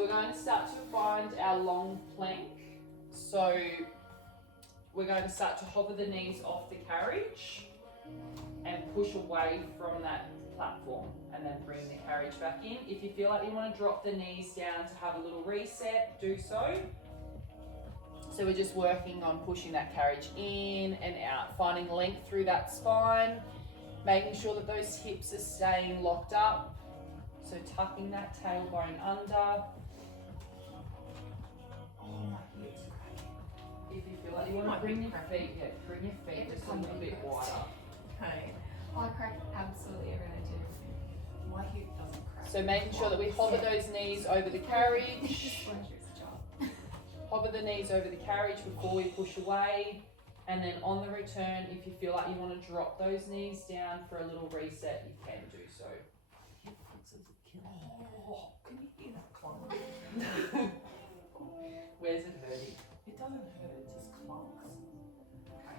So we're going to start to find our long plank. So we're going to start to hover the knees off the carriage and push away from that platform and then bring the carriage back in. If you feel like you want to drop the knees down to have a little reset, do so. So we're just working on pushing that carriage in and out, finding length through that spine, making sure that those hips are staying locked up. So tucking that tailbone under. If you feel like you want to bring your feet just a little bit wider. Okay. I crack absolutely every day too. My hip doesn't crack. So making sure that we hover those knees over the carriage. Hover the knees over the carriage before we push away. And then on the return, if you feel like you want to drop those knees down for a little reset, you can do so. Oh, can you hear that clunk? Where's it hurting? It doesn't hurt, it just clunks. Okay.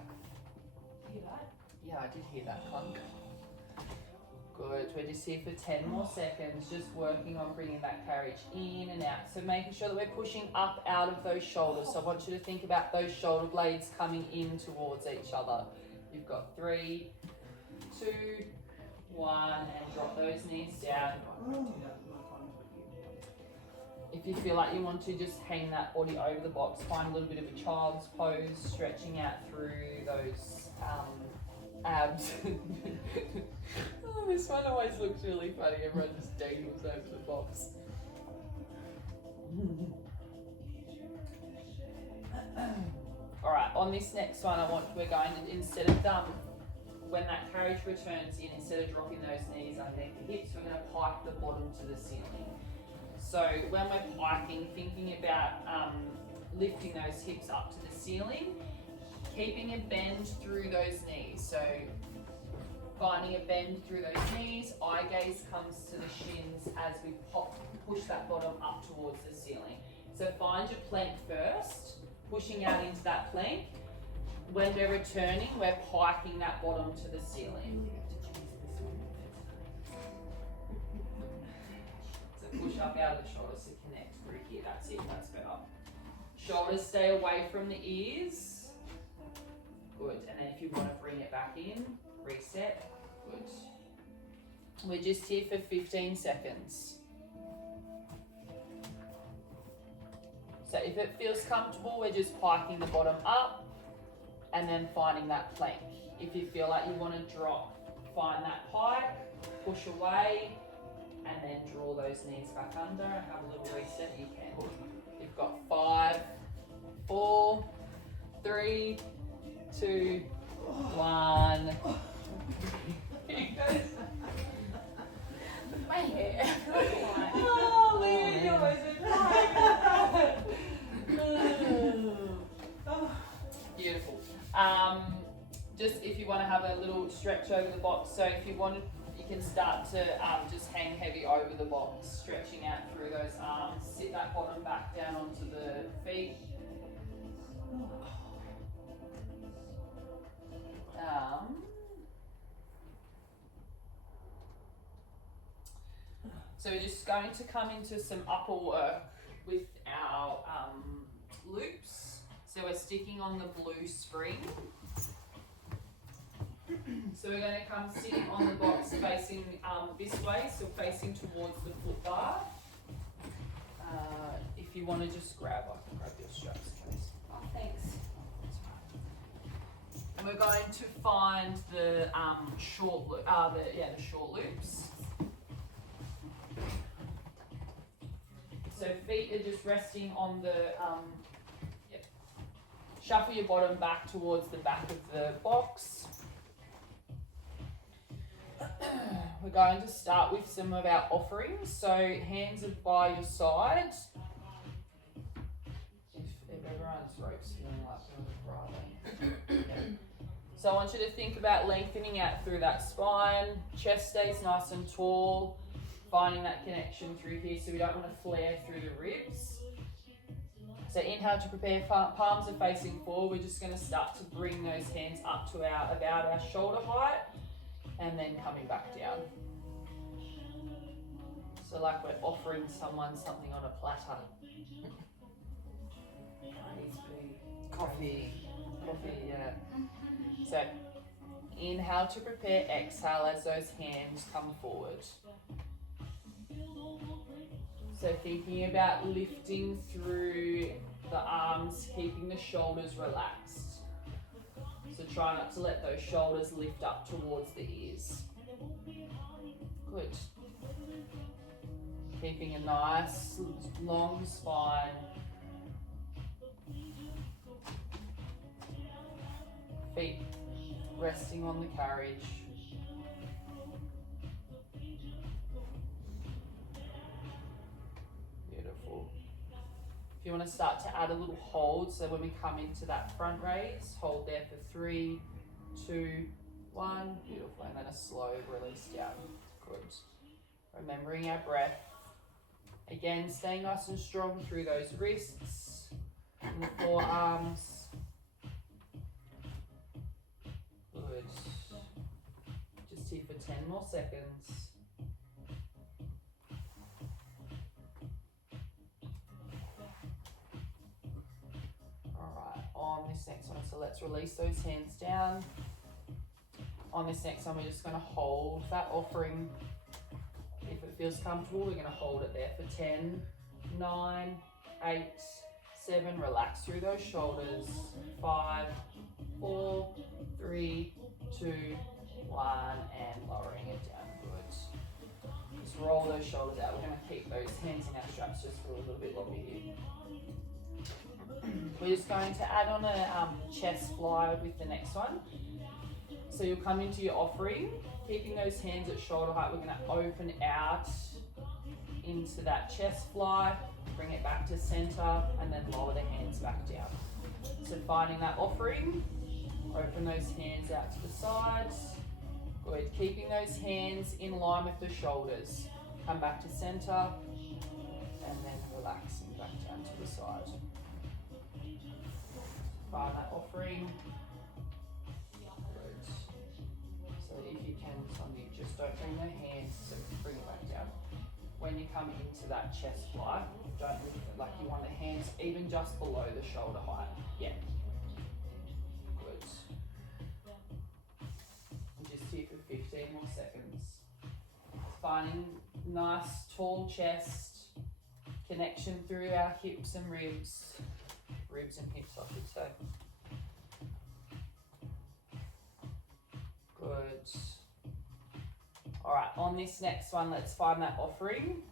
Hear that? Yeah, I did hear that clunk. Good. We're just here for 10 more seconds, just working on bringing that carriage in and out. So making sure that we're pushing up out of those shoulders. So I want you to think about those shoulder blades coming in towards each other. You've got 3, 2, 1, and drop those knees down. If you feel like you want to just hang that body over the box, find a little bit of a child's pose, stretching out through those abs. Oh, this one always looks really funny. Everyone just dangles over the box. Alright, on this next one, we're going to, instead of when that carriage returns in, instead of dropping those knees underneath the hips, we're going to pike the bottom to the ceiling. So when we're piking, thinking about lifting those hips up to the ceiling, keeping a bend through those knees. So finding a bend through those knees, eye gaze comes to the shins as we push that bottom up towards the ceiling. So find your plank first, pushing out into that plank. When we're returning, we're piking that bottom to the ceiling. So push up out of the shoulders to connect through here. That's it, that's better. Shoulders stay away from the ears. Good, and then if you want to bring it back in, reset. Good. We're just here for 15 seconds. So if it feels comfortable, we're just piking the bottom up and then finding that plank. If you feel like you want to drop, find that pike, push away, and then draw those knees back under and have a little reset, you can. You've got 5, 4, 3, 2, 1. My hair. Oh, Leah, you're always beautiful. Just if you want to have a little stretch over the box, so if you want to, you can start to just hang heavy over the box, stretching out through those arms. Sit that bottom back down onto the feet. So we're just going to come into some upper work with our loops. So we're sticking on the blue spring. So we're going to come sitting on the box facing this way, so facing towards the foot bar. If you want to just grab, I can grab your straps, Trace. Oh, thanks. And we're going to find the short loops. So feet are just resting on the, shuffle your bottom back towards the back of the box. We're going to start with some of our offerings. So hands are by your side. If everyone's rope's feeling like they're right. So I want you to think about lengthening out through that spine. Chest stays nice and tall. Finding that connection through here, so we don't want to flare through the ribs. So inhale to prepare, palms are facing forward. We're just going to start to bring those hands up to about our shoulder height, and then coming back down. So like we're offering someone something on a platter. Coffee. Coffee, yeah. So, inhale to prepare, exhale as those hands come forward. So thinking about lifting through the arms, keeping the shoulders relaxed. So try not to let those shoulders lift up towards the ears. Good. Keeping a nice long spine. Feet resting on the carriage. Beautiful. If you want to start to add a little hold, so when we come into that front raise, hold there for 3, 2, 1. Beautiful. And then a slow release down. Good. Remembering our breath. Again, staying nice and strong through those wrists and the forearms. Good. Just here for 10 more seconds. Alright, on this next one, so let's release those hands down. On this next one, we're just going to hold that offering. If it feels comfortable, we're going to hold it there for 10, 9, 8, 7. Relax through those shoulders. 5, 4, 3, 2, 1, and lowering it down. Good. Just roll those shoulders out. We're going to keep those hands in our straps just for a little bit longer here. We're just going to add on a chest fly with the next one. So you'll come into your offering, keeping those hands at shoulder height. We're going to open out into that chest fly, bring it back to center, and then lower the hands back down. So finding that offering, open those hands out to the sides. Good. Keeping those hands in line with the shoulders. Come back to center, and then relaxing back down to the side. Find that offering. Good. So if you can, Sonia, just don't bring no hands, so bring it back down. When you come into that chest fly, don't lift it like you want the hands even just below the shoulder height. Yeah. Good. And just here for 15 more seconds. Finding nice tall chest, connection through our hips and ribs. Ribs and hips, I should say. Good. All right, on this next one, let's find that offering.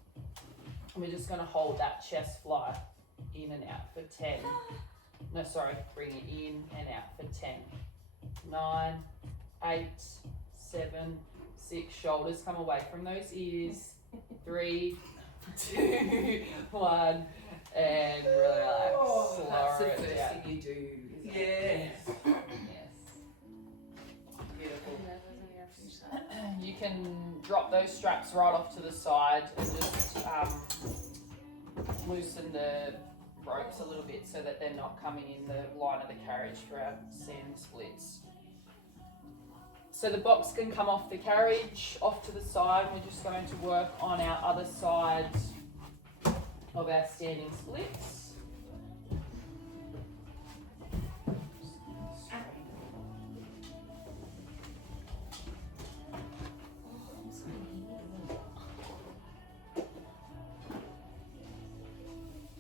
We're just going to hold that chest fly in and out for 10. No, sorry, bring it in and out for 10. 9, 8, 7, 6. Shoulders come away from those ears. 3, 2, 1. And relax. Oh, that's the Lower first it down. thing you do, isn't it? Yes. Yes. Beautiful. You can drop those straps right off to the side and just loosen the ropes a little bit so that they're not coming in the line of the carriage for our sand splits. So the box can come off the carriage, off to the side. We're just going to work on our other side of our standing splits.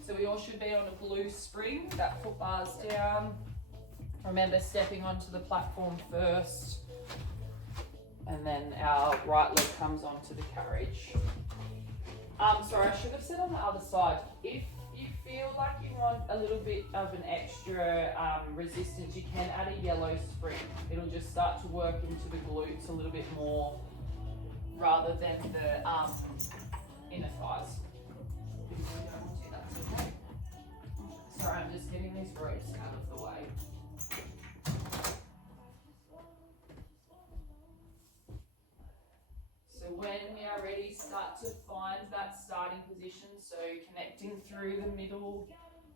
So we all should be on a blue spring, that foot bar's down. Remember stepping onto the platform first, and then our right leg comes onto the carriage. Sorry, I should have said on the other side, if you feel like you want a little bit of an extra resistance, you can add a yellow spring. It'll just start to work into the glutes a little bit more rather than the inner thighs. If you don't want to, that's okay. Sorry, I'm just getting these ropes out of the way. So when we are ready, start to find that starting position. So connecting through the middle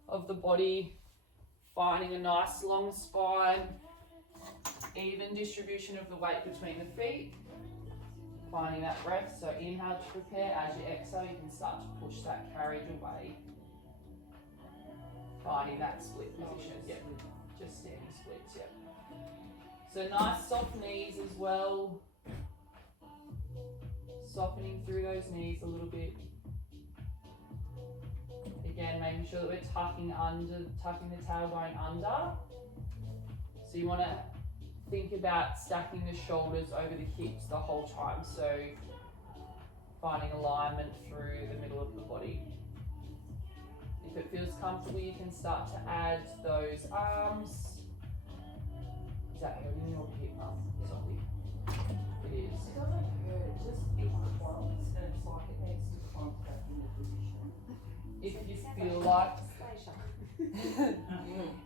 of the body, finding a nice long spine, even distribution of the weight between the feet. Finding that breath, so inhale to prepare. As you exhale, you can start to push that carriage away. Finding that split position, yep, just standing splits, yep. So nice soft knees as well. Softening through those knees a little bit. Again, making sure that we're tucking the tailbone under. So you want to think about stacking the shoulders over the hips the whole time. So finding alignment through the middle of the body. If it feels comfortable, you can start to add those arms. Is that hurting your hip, Mum? Sorry. It is. It doesn't hurt, just it clumps and it's like it needs to clump back into position. If you feel like,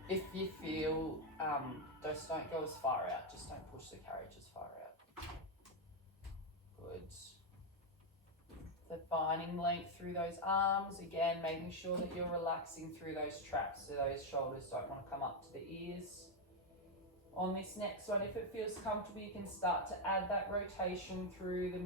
if you feel, just don't go as far out, just don't push the carriage as far out. Good. So finding length through those arms, again, making sure that you're relaxing through those traps so those shoulders don't want to come up to the ears. On this next one, if it feels comfortable, you can start to add that rotation through the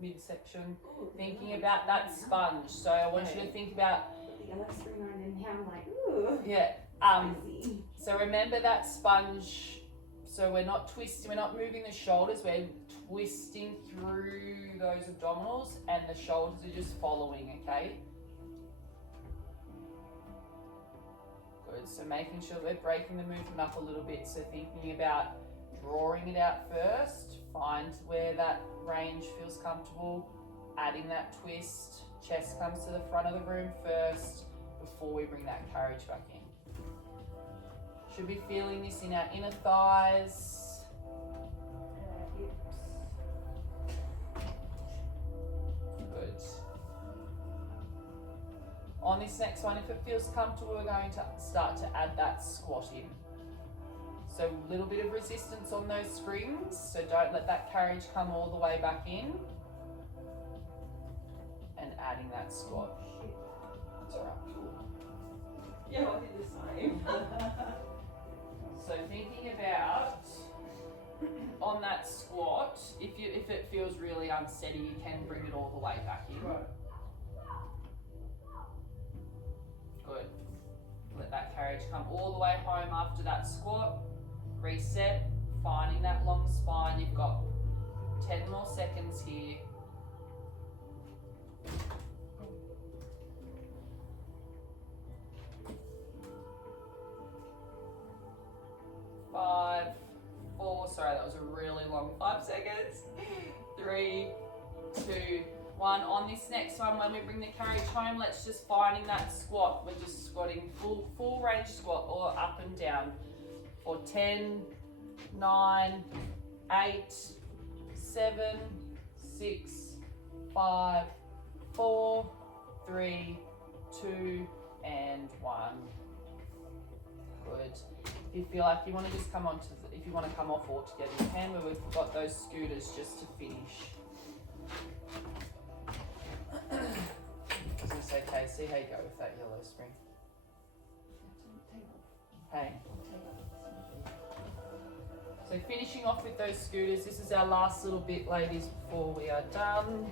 midsection, thinking about that sponge. So I want you to think about, The other spring around and now I'm like, ooh. yeah, Crazy. so remember that sponge, so we're not twisting, we're not moving the shoulders, we're twisting through those abdominals and the shoulders are just following, okay? Good, so making sure that we're breaking the movement up a little bit, so thinking about drawing it out first, find where that range feels comfortable, adding that twist, chest comes to the front of the room first before we bring that carriage back in. Should be feeling this in our inner thighs. Hips. Good. On this next one, if it feels comfortable, we're going to start to add that squat in. So a little bit of resistance on those springs, so don't let that carriage come all the way back in. And adding that squat. That's all right. Yeah, I did the same. So thinking about on that squat, if it feels really unsteady, you can bring it all the way back in. Right. Good. Let that carriage come all the way home after that squat. Reset, finding that long spine. You've got 10 more seconds here. 5, 4, sorry, that was a really long 5 seconds. 3, 2, 1. On this next one, when we bring the carriage home, let's just finding that squat. We're just squatting full range squat or up and down for 10, 9, 8, 7, 6, 5, 4, 3, 2, and 1. Good. If you feel like you want to just come on to, if you want to come off altogether, you can, where we've got those scooters just to finish. Is this okay? See how you go with that yellow spring. Hey. So finishing off with those scooters, this is our last little bit, ladies, before we are done.